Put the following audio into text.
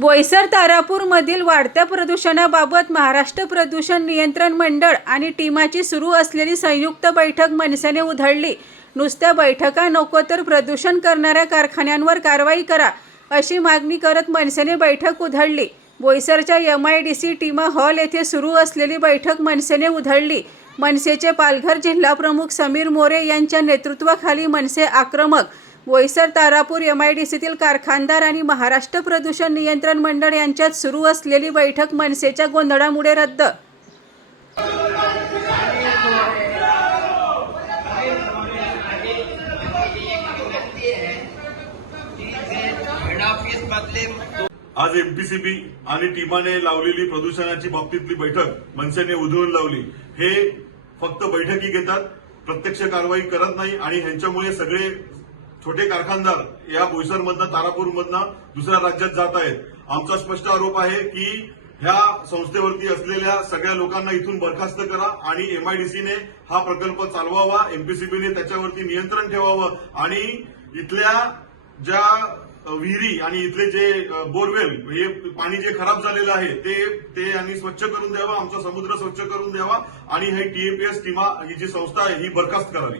बोईसर तारापूरमधील वाढत्या प्रदूषणाबाबत महाराष्ट्र प्रदूषण नियंत्रण मंडळ आणि टीमाची सुरू असलेली संयुक्त बैठक मनसेने उधळली. नुसत्या बैठका नको तर प्रदूषण करणाऱ्या कारखान्यांवर कारवाई करा अशी मागणी करत मनसेने बैठक उधळली. बोईसरच्या M I D C TIMA hall येथे सुरू असलेली बैठक मनसेने उधळली. मनसेचे पालघर जिल्हाप्रमुख समीर मोरे यांच्या नेतृत्वाखाली मनसे आक्रमक Boisar Tarapur M I D सीतील कारखानदार आणि महाराष्ट्र प्रदूषण नियंत्रण मंडळ यांच्यात सुरू असलेली बैठक मनसेच्या गोंधळामुळे रद्द. आज एमपीसीबी आणि टीमाने लावलेली प्रदूषणाची बाबतीतली बैठक मनसेने उधळून लावली. हे फक्त बैठकी घेतात प्रत्यक्ष कारवाई करत नाही आणि ह्यांच्यामुळे सगळे छोटे कारखानदार या बोईसरमधनं तारापूरमधनं दुसऱ्या राज्यात जात आहेत. आमचा स्पष्ट आरोप आहे की ह्या संस्थेवरती असलेल्या सगळ्या लोकांना इथून बरखास्त करा आणि एमआयडीसीने हा प्रकल्प चालवावा एमपीसीबीने त्याच्यावरती नियंत्रण ठेवावं आणि इथल्या ज्या विहिरी आणि इथले जे बोरवेल हे पाणी जे खराब झालेलं आहे ते ते यांनी स्वच्छ करून द्यावं आमचा समुद्र स्वच्छ करून द्यावा आणि हे टीएपीएस टीमा ही जी संस्था आहे ही बरखास्त करावी.